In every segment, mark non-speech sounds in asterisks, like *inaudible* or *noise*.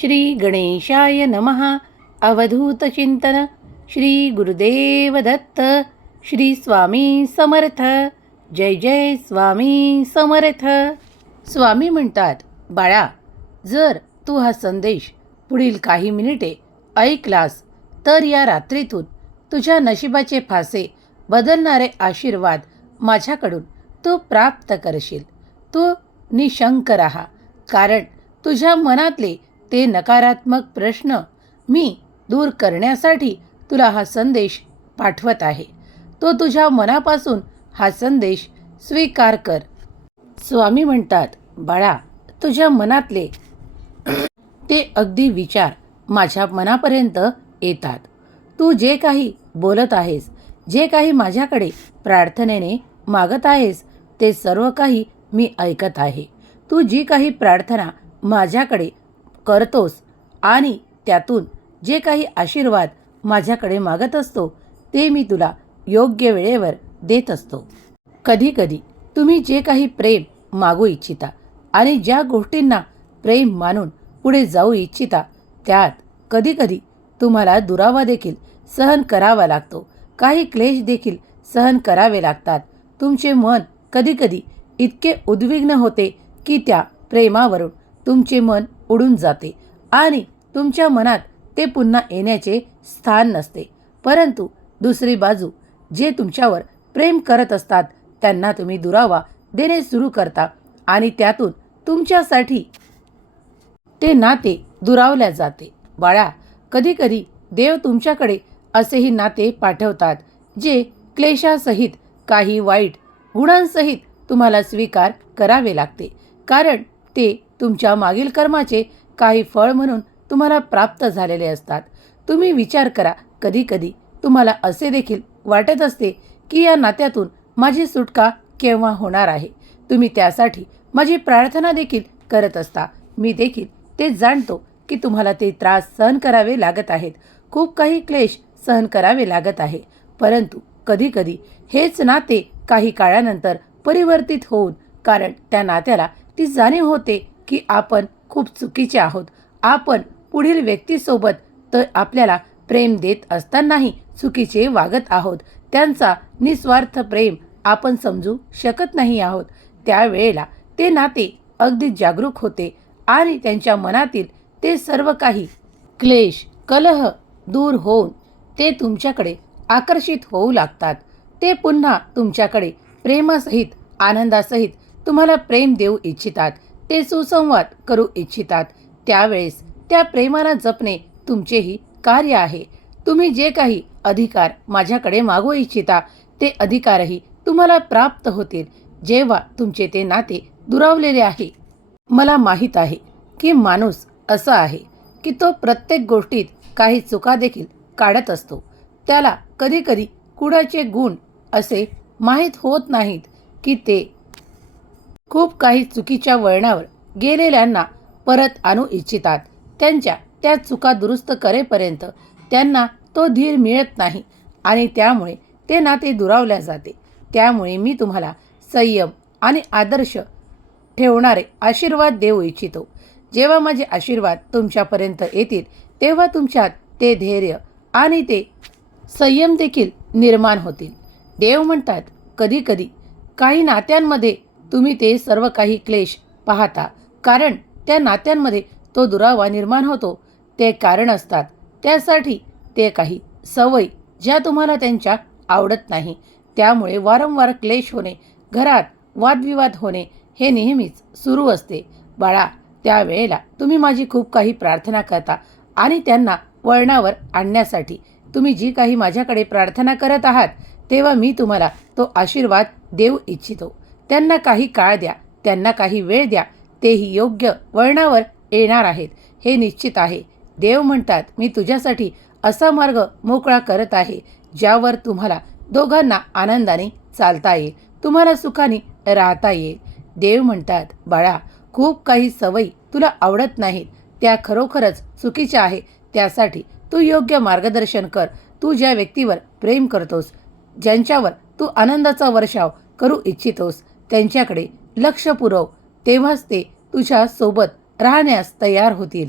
श्री गणेशाय नमः. अवधूतचिंतन श्री गुरुदेव दत्त श्री स्वामी समर्थ. जय जय स्वामी समर्थ. स्वामी म्हणतात बाळा जर तू हा संदेश पुढील काही मिनिटे ऐकलास तर या रात्रीतून तुझ्या नशिबाचे फासे बदलणारे आशीर्वाद माझ्याकडून तू प्राप्त करशील. तू निशंक राहा कारण तुझ्या मनातले ते नकारात्मक प्रश्न मी दूर करण्यासाठी तुला हा संदेश पाठवत आहे. तो तुझ्या मनापासून हा संदेश स्वीकार कर. स्वामी म्हणतात बाळा तुझ्या मनातले *clears throat* ते अगदी विचार माझ्या मनापर्यंत येतात. तू जे काही बोलत आहेस जे काही माझ्याकडे प्रार्थनेने मागत आहेस ते सर्व काही मी ऐकत आहे. तू जी काही प्रार्थना माझ्याकडे करतोस आणि त्यातून जे काही आशीर्वाद माझ्याकडे मागत असतो ते मी तुला योग्य वेळेवर देत असतो. कधीकधी तुम्ही जे काही प्रेम मागू इच्छिता आणि ज्या गोष्टींना प्रेम मानून पुढे जाऊ इच्छिता त्यात कधीकधी तुम्हाला दुरावा देखील सहन करावा लागतो. काही क्लेश देखील सहन करावे लागतात. तुमचे मन कधीकधी इतके उद्विग्न होते की त्या प्रेमावरून तुमचे मन उडून जाते आणि तुमच्या मनात ते पुन्हा येण्याचे स्थान नसते. परंतु दुसरी बाजू जे तुमच्यावर प्रेम करत असतात त्यांना तुम्ही दुरावा देणे सुरू करता आणि त्यातून तुमच्यासाठी ते नाते दुरावल्या जाते. बाळा कधीकधी देव तुमच्याकडे असेही नाते पाठवतात जे क्लेशासहित काही वाईट गुणांसहित तुम्हाला स्वीकार करावे लागते. कारण ते तुमच्या मागील कर्माचे काही फळ म्हणून तुम्हाला प्राप्त झालेले असतात. तुम्ही विचार करा कधीकधी तुम्हाला असे देखील वाटत असते की या नात्यातून माझी सुटका केव्हा होणार आहे. तुम्ही त्यासाठी माझी प्रार्थना देखील करत असता. मी देखील ते जाणतो की तुम्हाला ते त्रास सहन करावे लागत आहेत. खूप काही क्लेश सहन करावे लागत आहे. परंतु कधीकधी हेच नाते काही काळानंतर परिवर्तित होऊन कारण त्या नात्याला ती जाणीव होते की आपण खूप चुकीचे आहोत. आपण पुढील व्यक्तीसोबत तर आपल्याला प्रेम देत असतानाही चुकीचे वागत आहोत. त्यांचा निस्वार्थ प्रेम आपण समजू शकत नाही आहोत. त्यावेळेला ते नाते अगदी जागरूक होते आणि त्यांच्या मनातील ते सर्व काही क्लेश कलह दूर होऊन ते तुमच्याकडे आकर्षित होऊ लागतात. ते पुन्हा तुमच्याकडे प्रेमासहित आनंदासहित तुम्हाला प्रेम देऊ इच्छितात. ते सुसंवाद करू इच्छितात. त्यावेळेस त्या प्रेमाला जपणे तुमचेही कार्य आहे. तुम्ही जे काही अधिकार माझ्याकडे मागू इच्छिता ते अधिकारही तुम्हाला प्राप्त होतील. जेव्हा तुमचे ते नाते दुरावलेले आहे. मला माहीत आहे की माणूस असा आहे की तो प्रत्येक गोष्टीत काही चुका देखील काढत असतो. त्याला कधीकधी कुणाचे गुण असे माहीत होत नाहीत की ते खूप काही चुकीच्या वळणावर गेलेल्यांना परत आणू इच्छितात. त्यांच्या त्या चुका दुरुस्त करेपर्यंत त्यांना तो धीर मिळत नाही आणि त्यामुळे ते नाते दुरावल्या जाते. त्यामुळे मी तुम्हाला संयम आणि आदर्श ठेवणारे आशीर्वाद देऊ इच्छितो. जेव्हा माझे आशीर्वाद तुमच्यापर्यंत येतील तेव्हा तुमच्यात ते धैर्य आणि ते संयम देखील निर्माण होतील. देव म्हणतात कधीकधी काही नात्यांमध्ये तुम्ही ते सर्व काही क्लेश पाहता. कारण त्या नात्यांमध्ये तो दुरावा निर्माण होतो. ते कारण असतात. त्यासाठी ते काही सवयी ज्या तुम्हाला त्यांच्या आवडत नाही. त्यामुळे वारंवार क्लेश होणे घरात वादविवाद होणे हे नेहमीच सुरू असते. बाळा त्यावेळेला तुम्ही माझी खूप काही प्रार्थना करता आणि त्यांना वळणावर आणण्यासाठी तुम्ही जी काही माझ्याकडे प्रार्थना करत आहात तेव्हा मी तुम्हाला तो आशीर्वाद देऊ इच्छितो. त्यांना काही काळ द्या त्यांना काही वेळ द्या तेही योग्य वळणावर येणार आहेत. हे निश्चित आहे. देव म्हणतात मी तुझ्यासाठी असा मार्ग मोकळा करत आहे ज्यावर तुम्हाला दोघांना आनंदाने चालता येईल तुम्हाला सुखाने राहता येईल. देव म्हणतात बाळा खूप काही सवयी तुला आवडत नाहीत त्या खरोखरच चुकीच्या आहे त्यासाठी तू योग्य मार्गदर्शन कर. तू ज्या व्यक्तीवर प्रेम करतोस ज्यांच्यावर तू आनंदाचा वर्षाव करू इच्छितोस त्यांच्याकडे लक्ष पुरव तेव्हाच ते तुझ्या सोबत राहण्यास तयार होतील.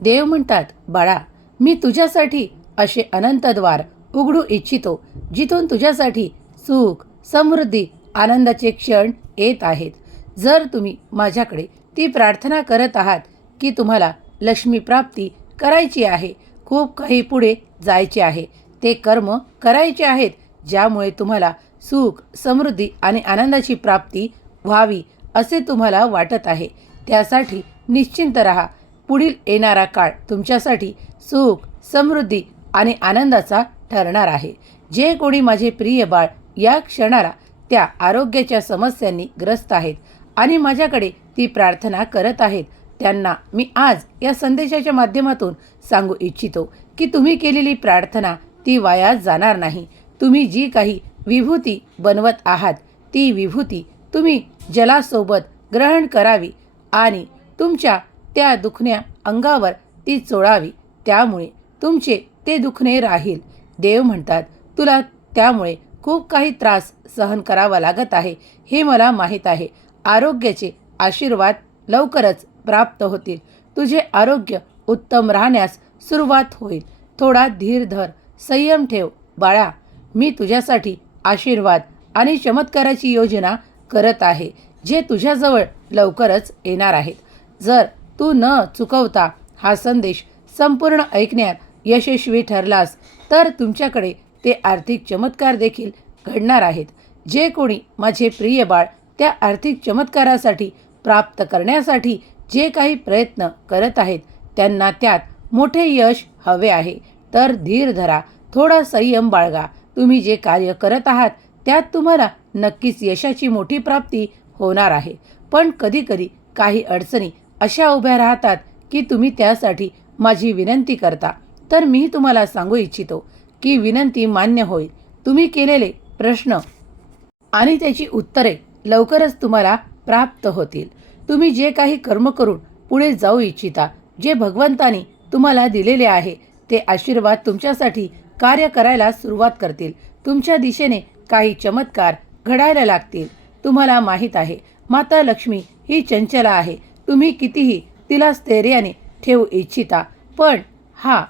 देव म्हणतात बाळा मी तुझ्यासाठी असे अनंत द्वार उघडू इच्छितो जिथून तुझ्यासाठी सुख समृद्धी आनंदाचे क्षण येत आहेत. जर तुम्ही माझ्याकडे ती प्रार्थना करत आहात की तुम्हाला लक्ष्मी प्राप्ती करायची आहे खूप काही पुढे जायचे आहे. ते कर्म करायचे आहेत ज्यामुळे तुम्हाला सुख समृद्धी आणि आनंदाची प्राप्ती व्हावी असे तुम्हाला वाटत आहे. त्यासाठी निश्चिंत राहा. पुढील येणारा काळ तुमच्यासाठी सुख समृद्धी आणि आनंदाचा ठरणार आहे. जे कोणी माझे प्रिय बाळ या क्षणाला त्या आरोग्याच्या समस्यांनी ग्रस्त आहेत आणि माझ्याकडे ती प्रार्थना करत आहेत त्यांना मी आज या संदेशाच्या माध्यमातून सांगू इच्छितो की तुम्ही केलेली प्रार्थना ती वाया जाणार नाही. तुम्ही जी काही विभूती बनवत आहात. ती विभूती तुम्ही जलासोबत ग्रहण करावी आणि तुमच्या त्या दुखण्या अंगावर ती चोळावी. त्यामुळे तुमचे ते दुखणे राहील. देव म्हणतात तुला त्यामुळे खूप काही त्रास सहन करावा लागत आहे. हे मला माहीत आहे. आरोग्याचे आशीर्वाद लवकरच प्राप्त होतील. तुझे आरोग्य उत्तम राहण्यास सुरुवात होईल. थोडा धीर धर. संयम ठेव. बाळा मी तुझ्यासाठी आशीर्वाद आणि चमत्काराची योजना करत आहे जे तुझ्याजवळ लवकरच येणार आहेत. जर तू न चुकवता हा संदेश संपूर्ण ऐकण्यात यशस्वी ठरलास तर तुमच्याकडे ते आर्थिक चमत्कार देखील घडणार आहेत जे कोणी माझे प्रिय बाळ त्या आर्थिक चमत्कारासाठी प्राप्त करण्यासाठी जे काही प्रयत्न करत आहेत त्यांना त्यात मोठे यश हवे आहे. तर धीर धरा थोडा संयम बाळगा. तुम्ही जे कार्य करत आहात त्यात तुम्हाला नक्कीच यशाची मोठी प्राप्ती होणार आहे. पण कधीकधी काही अडचणी अशा उभ्या राहतात की तुम्ही त्यासाठी माझी विनंती करता. तर मी तुम्हाला सांगू इच्छितो की विनंती मान्य होईल. तुम्ही केलेले प्रश्न आणि त्याची उत्तरे लवकरच तुम्हाला प्राप्त होतील. तुम्ही जे काही कर्म करून पुढे जाऊ इच्छिता जे भगवंतानी तुम्हाला दिलेले आहे ते आशीर्वाद तुमच्यासाठी कार्य करायला सुरुवात करतील. तुमच्या दिशेने काही चमत्कार घडायला लागतील. तुम्हाला माहीत आहे माता लक्ष्मी ही चंचला आहे. तुम्ही कितीही तिला स्थैर्याने ठेवू इच्छिता पण हा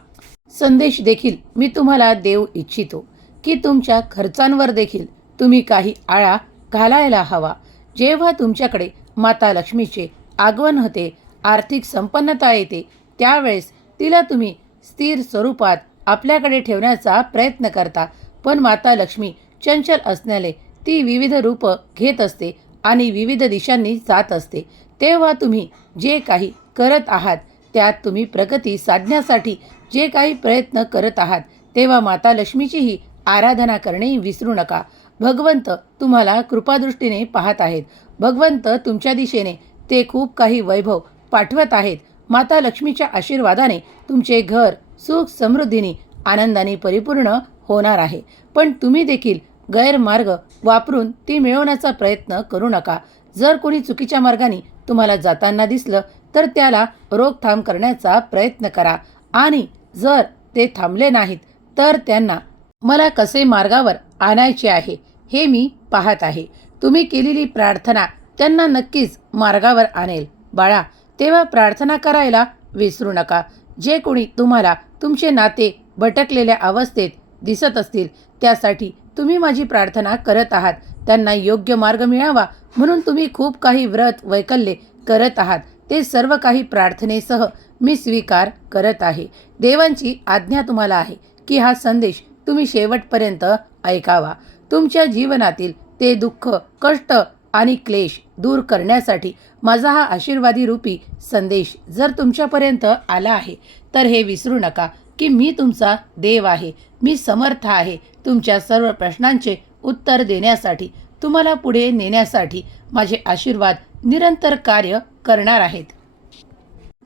संदेश देखील मी तुम्हाला देऊ इच्छितो की तुमच्या खर्चांवर देखील तुम्ही काही आळा घालायला हवा. जेव्हा तुमच्याकडे माता लक्ष्मीचे आगमन होते आर्थिक संपन्नता येते त्यावेळेस तिला तुम्ही स्थिर स्वरूपात आपल्याकडे ठेवण्याचा प्रयत्न करता. पण माता लक्ष्मी चंचल असण्याने ती विविध रूपं घेत असते आणि विविध दिशांनी जात असते. तेव्हा तुम्ही जे काही करत आहात त्यात तुम्ही प्रगती साधण्यासाठी जे काही प्रयत्न करत आहात तेव्हा माता लक्ष्मीचीही आराधना करणे विसरू नका. भगवंत तुम्हाला कृपादृष्टीने पाहत आहेत. भगवंत तुमच्या दिशेने ते खूप काही वैभव पाठवत आहेत. माता लक्ष्मीच्या आशीर्वादाने तुमचे घर सुख समृद्धीने आनंदाने परिपूर्ण होणार आहे. पण तुम्ही देखील गैरमार्ग वापरून ती मिळवण्याचा प्रयत्न करू नका. जर कोणी चुकीच्या मार्गाने तुम्हाला जाताना दिसलं तर त्याला रोकथाम करण्याचा प्रयत्न करा. आणि जर ते थांबले नाहीत तर त्यांना मला कसे मार्गावर आणायचे आहे हे मी पाहत आहे. तुम्ही केलेली प्रार्थना त्यांना नक्कीच मार्गावर आणेल. बाळा तेव्हा प्रार्थना करायला विसरू नका. जे कोणी तुम्हाला तुमचे नाते भटकलेल्या अवस्थेत दिसत असतील त्यासाठी तुम्ही माझी प्रार्थना करत आहात. त्यांना योग्य मार्ग मिळावा म्हणून तुम्ही खूप काही व्रत वैकल्ये करत आहात. ते सर्व काही प्रार्थनेसह मी स्वीकार करत आहे. देवांची आज्ञा तुम्हाला आहे की हा संदेश तुम्ही शेवटपर्यंत ऐकावा. तुमच्या जीवनातील ते दुःख कष्ट आणि क्लेश दूर करण्यासाठी माझा हा आशीर्वादी रूपी संदेश जर तुमच्यापर्यंत आला आहे तर हे विसरू नका की मी तुमचा देव आहे. मी समर्थ आहे तुमच्या सर्व प्रश्नांचे उत्तर देण्यासाठी तुम्हाला पुढे नेण्यासाठी माझे आशीर्वाद निरंतर कार्य करणार आहेत.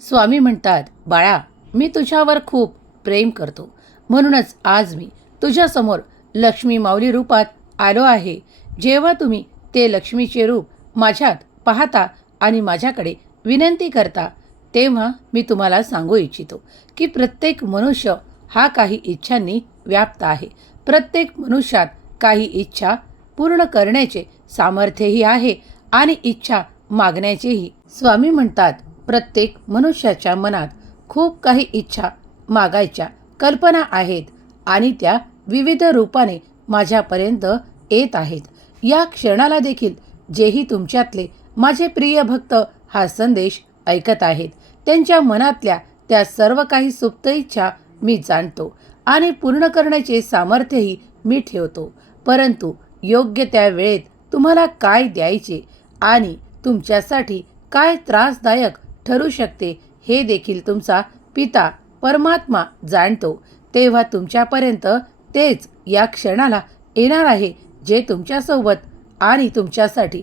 स्वामी म्हणतात बाळा मी तुझ्यावर खूप प्रेम करतो. म्हणूनच आज मी तुझ्यासमोर लक्ष्मी माऊली रूपात आलो आहे. जेव्हा तुम्ही ते लक्ष्मीचे रूप माझ्यात पाहता आणि माझ्याकडे विनंती करता तेव्हा मी तुम्हाला सांगू इच्छितो की प्रत्येक मनुष्य हा काही इच्छांनी व्याप्त आहे. प्रत्येक मनुष्यात काही इच्छा पूर्ण करण्याचे सामर्थ्यही आहे आणि इच्छा मागण्याचेही. स्वामी म्हणतात प्रत्येक मनुष्याच्या मनात खूप काही इच्छा मागायच्या कल्पना आहेत आणि त्या विविध रूपाने माझ्यापर्यंत येत आहेत. या क्षणाला देखील जेही तुमच्यातले माझे प्रिय भक्त हा संदेश ऐकत आहेत. त्यांच्या मनातल्या त्या सर्व काही सुप्त इच्छा मी जाणतो आणि पूर्ण करण्याचे सामर्थ्यही मी ठेवतो. परंतु योग्य त्या वेळेत तुम्हाला काय द्यायचे आणि तुमच्यासाठी काय त्रासदायक ठरू शकते हे देखील तुमचा पिता परमात्मा जाणतो. तेव्हा तुमच्यापर्यंत तेच या क्षणाला येणार आहे जे तुमच्यासोबत आणि तुमच्यासाठी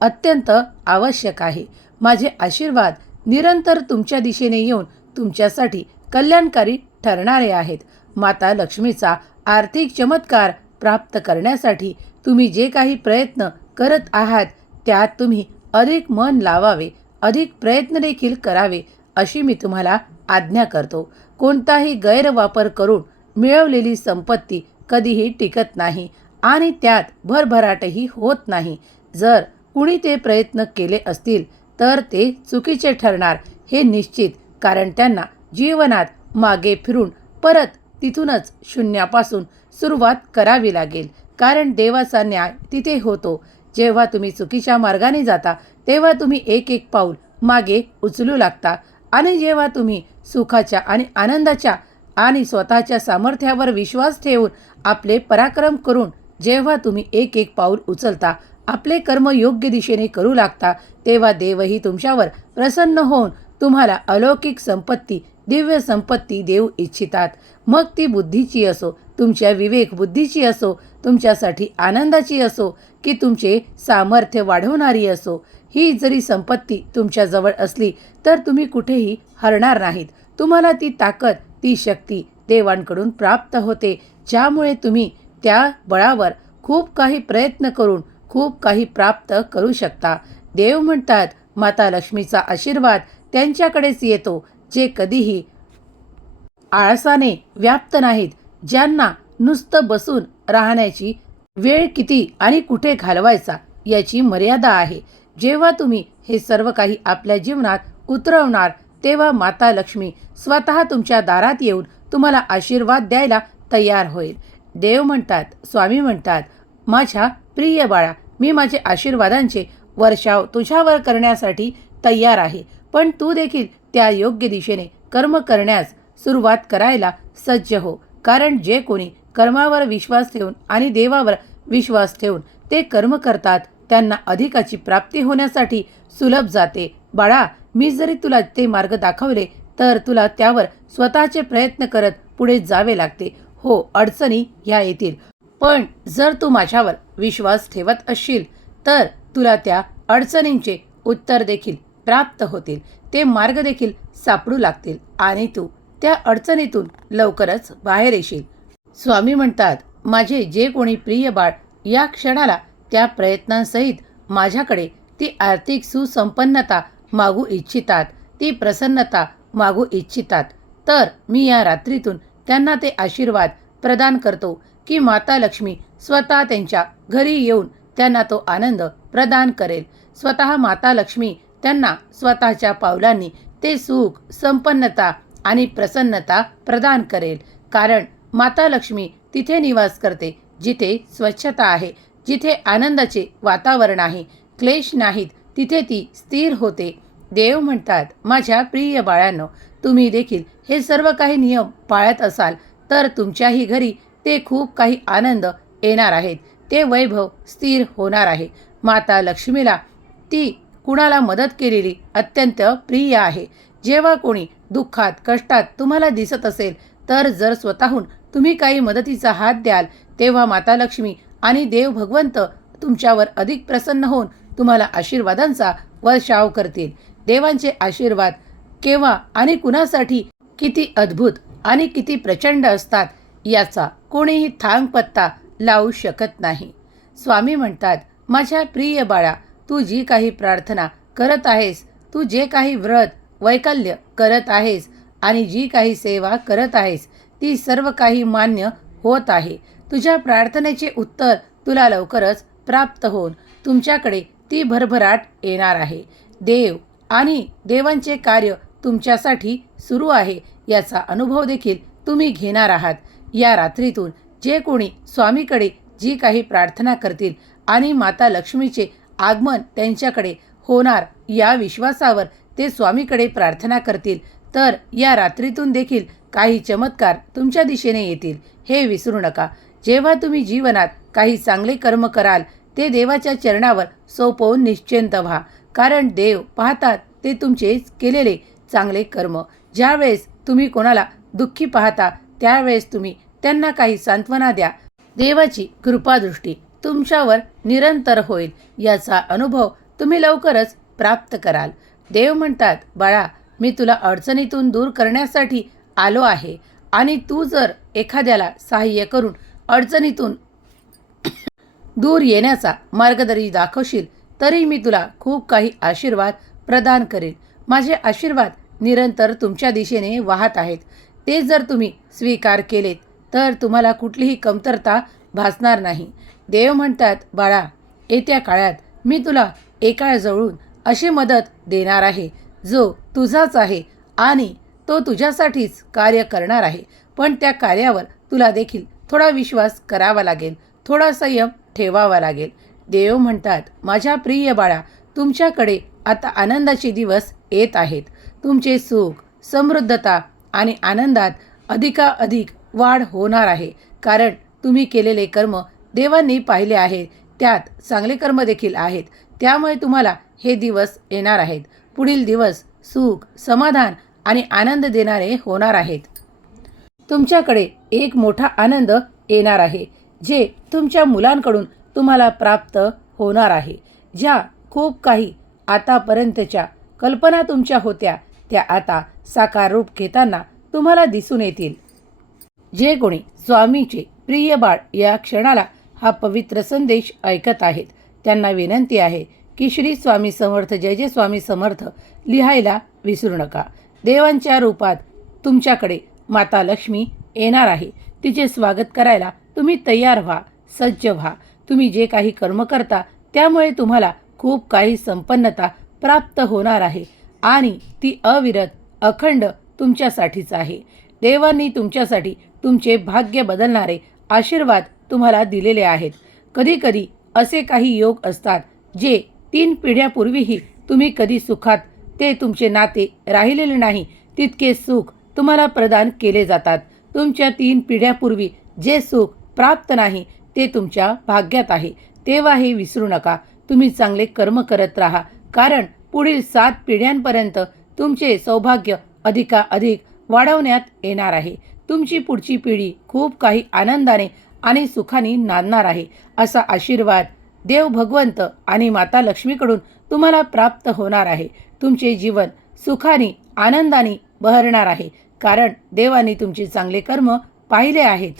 अत्यंत आवश्यक आहे. माझे आशीर्वाद निरंतर तुमच्या दिशेने येऊन तुमच्यासाठी कल्याणकारी ठरणारे आहेत. माता लक्ष्मीचा आर्थिक चमत्कार प्राप्त करण्यासाठी तुम्ही जे काही प्रयत्न करत आहात त्यात तुम्ही अधिक मन लावावे अधिक प्रयत्न देखील करावे अशी मी तुम्हाला आज्ञा करतो. कोणताही गैरवापर करून मिळवलेली संपत्ती कधीही टिकत नाही. आणि त्यात भरभराटही होत नाही. जर कुणी ते प्रयत्न केले असतील तर ते चुकीचे ठरणार हे निश्चित कारण त्यांना जीवनात मागे फिरून परत तिथूनच शून्यापासून सुरुवात करावी लागेल. कारण देवाचा न्याय तिथे होतो. जेव्हा तुम्ही चुकीच्या मार्गाने जाता तेव्हा तुम्ही एक एक पाऊल मागे उचलू लागता. आणि जेव्हा तुम्ही सुखाच्या आणि आनंदाच्या आणि स्वतःच्या सामर्थ्यावर विश्वास ठेवून आपले पराक्रम करून जेव्हा तुम्ही एक एक पाऊल उचलता आपले कर्म योग्य दिशेने करू लागता तेव्हा देवही तुमच्यावर प्रसन्न होऊन तुम्हाला अलौकिक संपत्ती दिव्य संपत्ती देऊ इच्छितात. मग ती बुद्धीची असो तुमच्या विवेक बुद्धीची असो तुमच्यासाठी आनंदाची असो की तुमचे सामर्थ्य वाढवणारी असो ही जरी संपत्ती तुमच्याजवळ असली तर तुम्ही कुठेही हरणार नाहीत. तुम्हाला ती ताकद ती शक्ती देवांकडून प्राप्त होते ज्यामुळे तुम्ही त्या बळावर खूप काही प्रयत्न करून खूप काही प्राप्त करू शकता. देव म्हणतात माता लक्ष्मीचा आशीर्वाद त्यांच्याकडेच येतो जे कधीही आळसाने व्याप्त नाहीत ज्यांना नुसतं बसून राहण्याची वेळ किती आणि कुठे घालवायचा याची मर्यादा आहे. जेव्हा तुम्ही हे सर्व काही आपल्या जीवनात उतरवणार तेव्हा माता लक्ष्मी स्वतः तुमच्या दारात येऊन तुम्हाला आशीर्वाद द्यायला तयार होईल. देव म्हणतात स्वामी म्हणतात माझ्या प्रिय बाळा मी माझे आशीर्वादांचे वर्षाव तुझ्यावर करण्यासाठी तयार आहे. पण तू देखील त्या योग्य दिशेने कर्म करण्यास सुरुवात करायला सज्ज हो. कारण जे कोणी कर्मावर विश्वास ठेवून आणि देवावर विश्वास ठेवून ते कर्म करतात त्यांना अधिकाची प्राप्ती होण्यासाठी सुलभ जाते. बाळा मी जरी तुला ते मार्ग दाखवले तर तुला त्यावर स्वतःचे प्रयत्न करत पुढे जावे लागते. हो अडचणी ह्या येतील. पण जर तू माझ्यावर विश्वास ठेवत असशील तर तुला त्या अडचणींचे उत्तर देखील प्राप्त होतील. ते मार्ग देखील सापडू लागतील आणि तू त्या अडचणीतून लवकरच बाहेर येशील. स्वामी म्हणतात माझे जे कोणी प्रिय बाळ या क्षणाला त्या प्रयत्नांसहित माझ्याकडे ती आर्थिक सुसंपन्नता मागू इच्छितात ती प्रसन्नता मागू इच्छितात तर मी या रात्रीतून त्यांना ते आशीर्वाद प्रदान करतो की माता लक्ष्मी स्वतः त्यांच्या घरी येऊन त्यांना तो आनंद प्रदान करेल. स्वतः माता लक्ष्मी त्यांना स्वतःच्या पावलांनी ते सुख संपन्नता आणि प्रसन्नता प्रदान करेल. कारण माता लक्ष्मी तिथे निवास करते जिथे स्वच्छता आहे जिथे आनंदाचे वातावरण आहे. क्लेश नाहीत तिथे ती स्थिर होते. देव म्हणतात माझ्या प्रिय बाळांनो तुम्ही देखील हे सर्व काही नियम पाळत असाल तर तुमच्याही घरी ते खूप काही आनंद येणार आहेत. ते वैभव स्थिर होणार आहे. माता लक्ष्मीला ती कुणाला मदत केलेली अत्यंत प्रिय आहे. जेव्हा कोणी दुःखात कष्टात तुम्हाला दिसत असेल तर जर स्वतःहून तुम्ही काही मदतीचा हात द्याल तेव्हा माता लक्ष्मी आणि देव भगवंत तुमच्यावर अधिक प्रसन्न होऊन तुम्हाला आशीर्वादांचा वर्षाव करतील. देवांचे आशीर्वाद केव्हा आणि कुणासाठी किती अद्भुत आणि किती प्रचंड असतात याचा कोणीही थांग पत्ता लावू शकत नाही. स्वामी म्हणतात माझ्या प्रिय बाळा तू जी काही प्रार्थना करत आहेस तू जे काही व्रत वैकल्य करत आहेस आणि जी काही सेवा करत आहेस ती सर्व काही मान्य होत आहे. तुझ्या प्रार्थनेचे उत्तर तुला लवकरच प्राप्त होऊन तुमच्याकडे ती भरभराट येणार आहे. देव आणि देवांचे कार्य तुमच्यासाठी सुरू आहे याचा अनुभव देखील तुम्ही घेणार आहात. या रात्रीतून जे कोणी स्वामीकडे जी काही प्रार्थना करतील आणि माता लक्ष्मीचे आगमन त्यांच्याकडे होणार या विश्वासावर ते स्वामीकडे प्रार्थना करतील तर या रात्रीतून देखील काही चमत्कार तुमच्या दिशेने येतील. हे विसरू नका. जेव्हा तुम्ही जीवनात काही चांगले कर्म कराल ते देवाच्या चरणावर सोपवून निश्चिंत व्हा. कारण देव पाहतात ते तुमचेच केलेले चांगले कर्म. ज्यावेळेस तुम्ही कोणाला दुःखी पाहता त्यावेळेस तुम्ही त्यांना काही सांत्वना द्या. देवाची कृपादृष्टी तुमच्यावर निरंतर होईल. याचा अनुभव तुम्ही लवकरच प्राप्त कराल. देव म्हणतात बाळा मी तुला अडचणीतून दूर करण्यासाठी आलो आहे. आणि तू जर एखाद्याला सहाय्य करून अडचणीतून दूर येण्याचा मार्गदर्शी दाखवशील तरी मी तुला खूप काही आशीर्वाद प्रदान करेन. माझे आशीर्वाद निरंतर तुमच्या दिशेने वाहत आहेत. ते जर तुम्ही स्वीकार केलेत तर तुम्हाला कुठलीही कमतरता भासणार नाही. देव म्हणतात बाळा येत्या काळात मी तुला एकाळ जवळून अशी मदत देणार आहे जो तुझाच आहे आणि तो तुझ्यासाठीच कार्य करणार आहे. पण त्या कार्यावर तुला देखील थोडा विश्वास करावा लागेल थोडा संयम ठेवावा लागेल. देव म्हणतात माझ्या प्रिय बाळा तुमच्याकडे आता आनंदाचे दिवस येत आहेत. तुमचे सुख समृद्धता आणि आनंदात अधिकाधिक वाढ होणार आहे. कारण तुम्ही केलेले कर्म देवांनी पाहिले आहे त्यात चांगले कर्म देखील आहेत. त्यामुळे तुम्हाला हे दिवस येणार आहेत. पुढील दिवस सुख समाधान आणि आनंद देणारे होणार आहेत. तुमच्याकडे एक मोठा आनंद येणार आहे जे तुमच्या मुलांकडून तुम्हाला प्राप्त होणार आहे. ज्या खूप काही आतापर्यंतच्या कल्पना तुमच्या होत्या त्या आता साकार रूप घेताना तुम्हाला दिसून येतील. जे कोणी स्वामीचे प्रिय बाळ या क्षणाला हा पवित्र संदेश ऐकत आहेत. त्यांना विनंती आहे की श्री स्वामी समर्थ जय जय स्वामी समर्थ लिहायला विसरू नका. देवांच्या रूपात तुमच्याकडे माता लक्ष्मी येणार आहे. तिचे स्वागत करायला तुम्ही तयार व्हा सज्ज व्हा. तुम्ही जे काही कर्म करता त्यामुळे तुम्हाला खूप काही संपन्नता प्राप्त होणार आहे. आणि ती अविरत अखंड तुमच्यासाठीच आहे. देवांनी तुमच्यासाठी तुमचे भाग्य बदलणारे आशीर्वाद तुम्हाला दिलेले आहेत. कधीकधी असे काही योग असतात जे तीन पिढ्यापूर्वीही तुम्ही कधी सुखात ते तुमचे नाते राहिलेले नाही तितके सुख तुम्हाला प्रदान केले जातात. तुमच्या तीन पिढ्यापूर्वी जे सुख प्राप्त नाही ते तुमच्या भाग्यात आहे. तेव्हा हे विसरू नका. तुम्ही चांगले कर्म करत राहा. कारण पुढील सात पिढ्यांपर्यंत तुमचे सौभाग्य अधिकाधिक वाढवण्यात येणार आहे. तुमची पुढची पिढी खूप काही आनंदाने आणि सुखाने नांदणार आहे असा आशीर्वाद देव भगवंत आणि माता लक्ष्मीकडून तुम्हाला प्राप्त होणार आहे. तुमचे जीवन सुखाने आनंदाने बहरणार आहे कारण देवाने तुमचे चांगले कर्म पाहिले आहेत.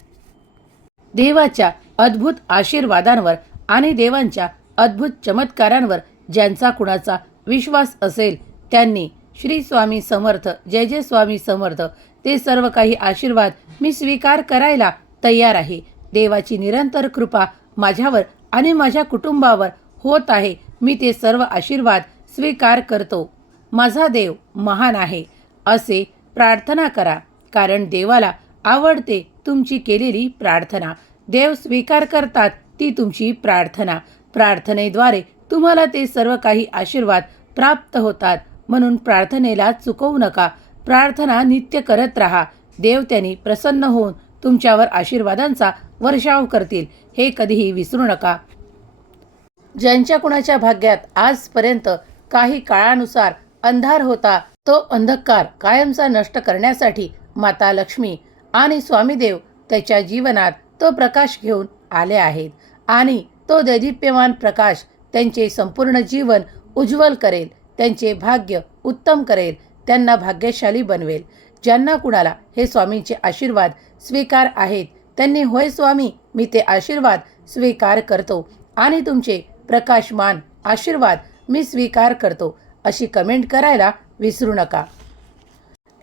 देवाच्या अद्भुत आशीर्वादांवर आणि देवांच्या अद्भुत चमत्कारांवर ज्यांचा कुणाचा विश्वास असेल त्यांनी श्री स्वामी समर्थ जय जय स्वामी समर्थ ते सर्व काही आशीर्वाद मी स्वीकार करायला तयार आहे. देवाची निरंतर कृपा माझ्यावर आणि माझ्या कुटुंबावर होत आहे. मी ते सर्व आशीर्वाद स्वीकार करतो. माझा देव महान आहे. असे प्रार्थना करा कारण देवाला आवडते तुमची केलेली प्रार्थना. देव स्वीकार करतात ती तुमची प्रार्थना. प्रार्थनेद्वारे तुम्हाला ते सर्व काही आशीर्वाद प्राप्त होतात. म्हणून प्रार्थनेला चुकवू नका. प्रार्थना नित्य करत राहा. देव त्यांनी प्रसन्न होऊन तुमच्यावर आशीर्वादांचा वर्षाव करतील. हे कधीही विसरू नका. ज्यांच्या कुणाच्या भाग्यात आजपर्यंत काही काळानुसार अंधार होता तो अंधकार कायमचा नष्ट करण्यासाठी माता लक्ष्मी आणि स्वामीदेव त्याच्या जीवनात तो प्रकाश घेऊन आले आहेत. आणि तो दैदिप्यमान प्रकाश त्यांचे संपूर्ण जीवन उज्ज्वल करेल त्यांचे भाग्य उत्तम करेल त्यांना भाग्यशाली बनवेल. ज्यांना कुणाला हे स्वामींचे आशीर्वाद स्वीकार आहेत त्यांनी होय स्वामी मी ते आशीर्वाद स्वीकार करतो आणि तुमचे प्रकाशमान आशीर्वाद मी स्वीकार करतो अशी कमेंट करायला विसरू नका.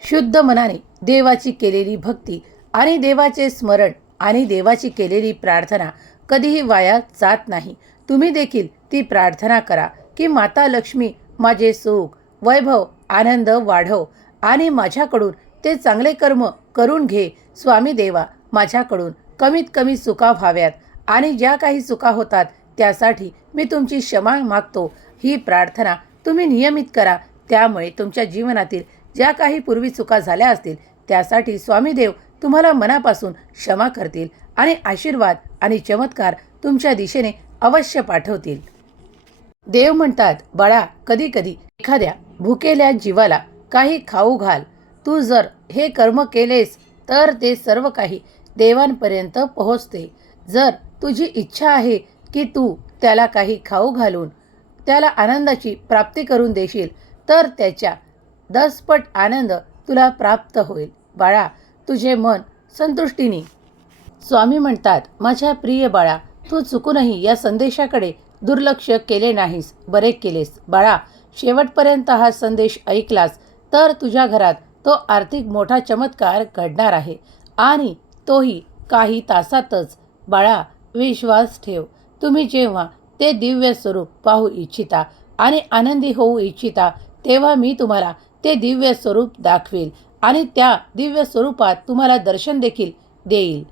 शुद्ध मनाने देवाची केलेली भक्ती आणि देवाचे स्मरण आणि देवाची केलेली प्रार्थना कधीही वाया जात नाही. तुम्ही देखील ती प्रार्थना करा की माता लक्ष्मी माझे सुख वैभव आनंद वाढव आणि माझ्याकडून ते चांगले कर्म करून घे. स्वामी देवा माझ्याकडून कमीत कमी चुका व्हाव्यात आणि ज्या काही चुका होतात त्यासाठी मी तुमची क्षमा मागतो. ही प्रार्थना तुम्ही नियमित करा. त्यामुळे तुमच्या जीवनातील ज्या काही पूर्वी चुका झाल्या असतील त्यासाठी स्वामीदेव तुम्हाला मनापासून क्षमा करतील आणि आशीर्वाद आणि चमत्कार तुमच्या दिशेने अवश्य पाठवतील. देव म्हणतात बाळा कधी कधी एखाद्या भुकेल्या जीवाला काही खाऊ घाल. तू जर हे कर्म केलेस तर ते सर्व काही देवांपर्यंत पोहोचते. जर तुझी इच्छा आहे की तू त्याला काही खाऊ घालून त्याला आनंदाची प्राप्ती करून देशील तर त्याच्या दसपट आनंद तुला प्राप्त होईल. बाळा तुझे मन संतुष्टीने. स्वामी म्हणतात माझ्या प्रिय बाळा तू चुकूनही या संदेशाकडे दुर्लक्ष केले नाहीस. बरे केलेस. बाळा शेवटपर्यंत हा संदेश ऐकलास तर तुझ्या घरात तो आर्थिक मोठा चमत्कार घडणार आहे आणि तोही काही तासातच. बाळा विश्वास ठेव. तुम्ही जेव्हा ते दिव्य स्वरूप पाहू इच्छिता आणि आनंदी होऊ इच्छिता तेव्हा मी तुम्हाला ते दिव्य स्वरूप दाखवेल आणि त्या दिव्य स्वरूपात तुम्हाला दर्शन देखील देईल.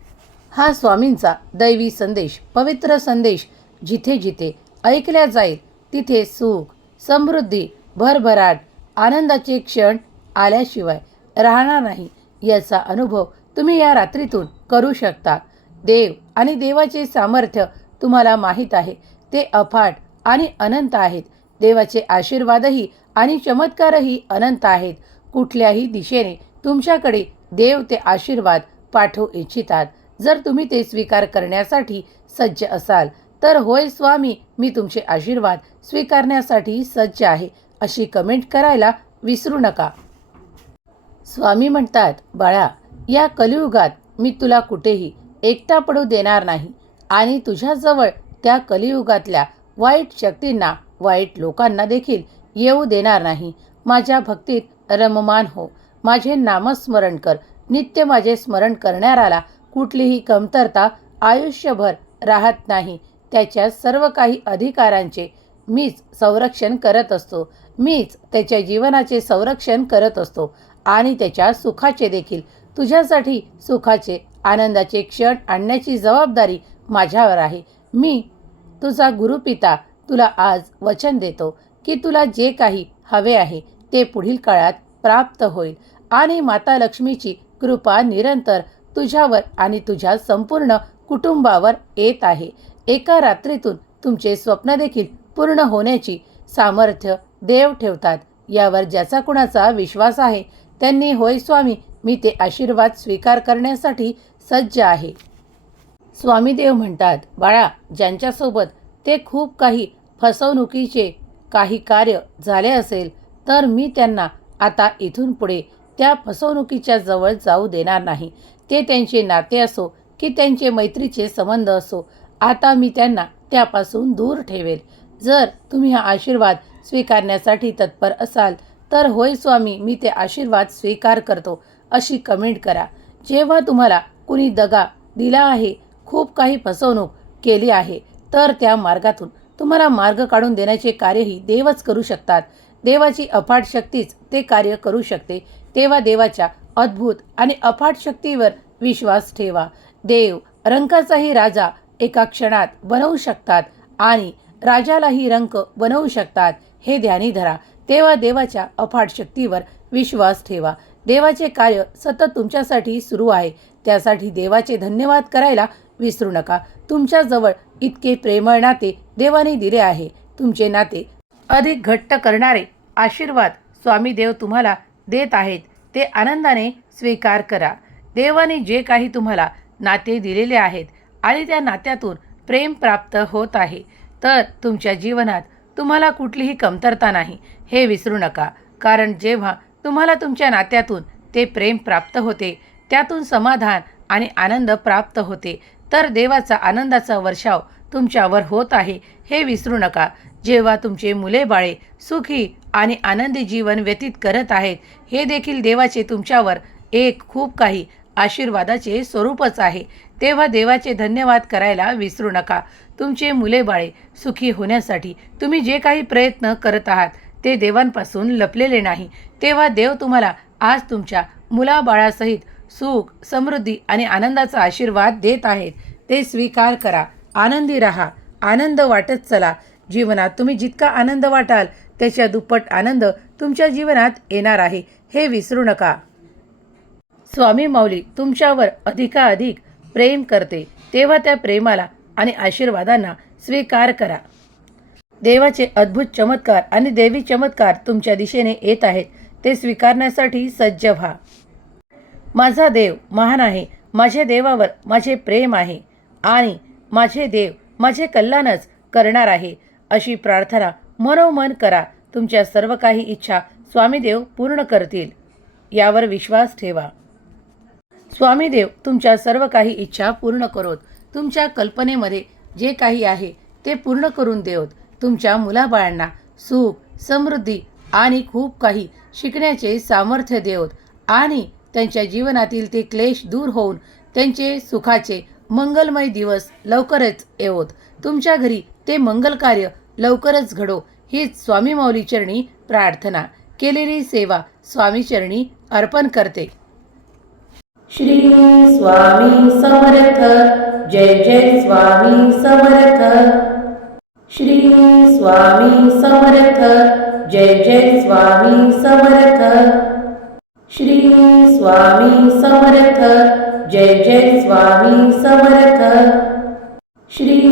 हा स्वामींचा दैवी संदेश पवित्र संदेश जिथे जिथे ऐकल्या जाईल तिथे सुख समृद्धी भरभराट आनंदाचे क्षण आल्याशिवाय राहणार नाही याचा अनुभव तुम्ही या रात्रीतून करू शकता. देव आणि देवाचे सामर्थ्य तुम्हाला माहीत आहे ते अफाट आणि अनंत आहेत. देवाचे आशीर्वादही आणि चमत्कारही अनंत आहेत. कुठल्याही दिशेने तुमच्याकडे देव ते आशीर्वाद पाठवू इच्छितात. जर तुम्ही ते स्वीकार करण्यासाठी सज्ज असाल तर होय स्वामी मी तुमचे आशीर्वाद स्वीकारण्यासाठी सज्ज आहे अशी कमेंट करायला विसरू नका. स्वामी म्हणतात बाळा या कलियुगात मी तुला कुठेही एकटा पडू देणार नाही आणि तुझ्याजवळ त्या कलियुगातल्या वाईट शक्तींना वाईट लोकांना देखील येऊ देणार नाही. माझ्या भक्तीत रममान हो. माझे नामस्मरण कर. नित्य माझे स्मरण करणाऱ्याला कुठलीही कमतरता आयुष्यभर राहत नाही. त्याच्या सर्व काही अधिकारांचे मीच संरक्षण करत असतो. मीच त्याच्या जीवनाचे संरक्षण करत असतो आणि त्याच्या सुखाचे देखील. तुझ्यासाठी सुखाचे आनंदाचे क्षण आणण्याची जबाबदारी माझ्यावर आहे. मी तुझा गुरुपिता तुला आज वचन देतो की तुला जे काही हवे आहे ते पुढील काळात प्राप्त होईल आणि माता लक्ष्मीची कृपा निरंतर तुझ्यावर आणि तुझ्या संपूर्ण कुटुंबावर येत आहे. एका रात्रीतून तुमचे स्वप्न देखील पूर्ण होण्याची सामर्थ्य देव ठेवतात. यावर ज्याचा कुणाचा विश्वास आहे त्यांनी होय स्वामी मी ते आशीर्वाद स्वीकार करण्यासाठी सज्ज आहे. स्वामीदेव म्हणतात बाळा ज्यांच्यासोबत ते खूप काही फसवणुकीचे काही कार्य झाले असेल तर मी त्यांना आता इथून पुढे त्या फसवणुकीच्या जवळ जाऊ देणार नाही. ते त्यांचे नाते असो की त्यांचे मैत्रीचे संबंध असो आता मी त्यांना त्यापासून दूर ठेवेल. जर तुम्ही हा आशीर्वाद स्वीकारण्यासाठी तत्पर असाल तर होय स्वामी मी ते आशीर्वाद स्वीकार करतो अशी कमेंट करा. जेव्हा तुम्हाला कुणी दगा दिला आहे खूप काही फसवणूक केली आहे तर त्या मार्गातून तुम्हाला मार्ग काढून देण्याचे कार्यही देवच करू शकतात. देवाची अफाट शक्तीच ते कार्य करू शकते. तेव्हा देवाच्या अद्भुत आणि अफाट शक्तीवर विश्वास ठेवा. देव रंकाचाही राजा एका क्षणात बनवू शकतात आणि राजालाही रंक बनवू शकतात हे ध्यानी धरा. तेव्हा देवाच्या अफाट शक्तीवर विश्वास ठेवा. देवाचे कार्य सतत तुमच्यासाठी सुरू आहे. त्यासाठी देवाचे धन्यवाद करायला विसरू नका. तुमच्याजवळ इतके प्रेमळ नाते देवाने दिले आहे. तुमचे नाते अधिक घट्ट करणारे आशीर्वाद स्वामी देव तुम्हाला देत आहेत. ते आनंदाने स्वीकार करा. देवाने जे काही तुम्हाला नाते दिलेले आहेत आणि त्या नात्यातून प्रेम प्राप्त होत आहे तर तुमच्या जीवनात तुम्हाला कुठलीही कमतरता नाही हे विसरू नका. कारण जेव्हा तुम्हाला तुमच्या नात्यातून ते प्रेम प्राप्त होते त्यातून समाधान आणि आनंद प्राप्त होते तर देवाचा आनंदाचा वर्षाव तुमच्यावर होत आहे हे विसरू नका. जेव्हा तुमचे मुले बाळे सुखी आणि आनंदी जीवन व्यतीत करत आहेत हे देखील देवाचे तुमच्यावर एक खूप काही आशीर्वादाचे स्वरूपच आहे. तेव्हा देवाचे धन्यवाद करायला विसरू नका. तुमचे मुले बाळे सुखी होण्यासाठी तुम्ही जे काही प्रयत्न करत आहात ते देवांपासून लपलेले नाही. तेव्हा देव तुम्हाला आज तुमच्या मुलाबाळासहित सुख समृद्धी आणि आनंदाचा आशीर्वाद देत आहेत. ते स्वीकार करा. आनंदी राहा. आनंद वाटत चला. जीवनात तुम्ही जितका आनंद वाटाल त्याच्या दुप्पट आनंद तुमच्या जीवनात येणार आहे हे विसरू नका. स्वामी माऊली तुमच्यावर अधिकाधिक प्रेम करते. तेव्हा त्या प्रेमाला आणि आशीर्वादांना स्वीकार करा. देवाचे अद्भुत चमत्कार आणि देवी चमत्कार तुमच्या दिशेने येत आहेत ते स्वीकारण्यासाठी सज्ज व्हा. माझा देव महान आहे माझ्या देवावर माझे प्रेम आहे आणि माझे देव माझे कल्याणच करणार आहे. अशी प्रार्थना मनोमन करा. तुमच्या सर्व काही इच्छा स्वामीदेव पूर्ण करतील. यावर विश्वास ठेवा. स्वामीदेव तुमच्या सर्व काही इच्छा पूर्ण करोत. तुमच्या कल्पनेमध्ये जे काही आहे ते पूर्ण करून देवत तुमच्या मुलाबाळांना सुख समृद्धी आणि खूप काही शिकण्याचे सामर्थ्य देवत आणि त्यांच्या जीवनातील ते क्लेश दूर होऊन त्यांचे सुखाचे मंगलमय दिवस लवकरच येवत तुमच्या घरी ते मंगल कार्य लवकरच घडो. हीच स्वामी माऊली चरणी प्रार्थना. केलेली सेवा स्वामी चरणी अर्पण करते. श्री स्वामी समर्थ. जय जय स्वामी समर्थ. श्री स्वामी समर्थ. जय जय स्वामी समर्थ. श्री स्वामी समर्थ. जय जय स्वामी समर्थ. श्री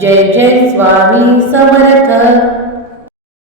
जय जय स्वामी समर्थ।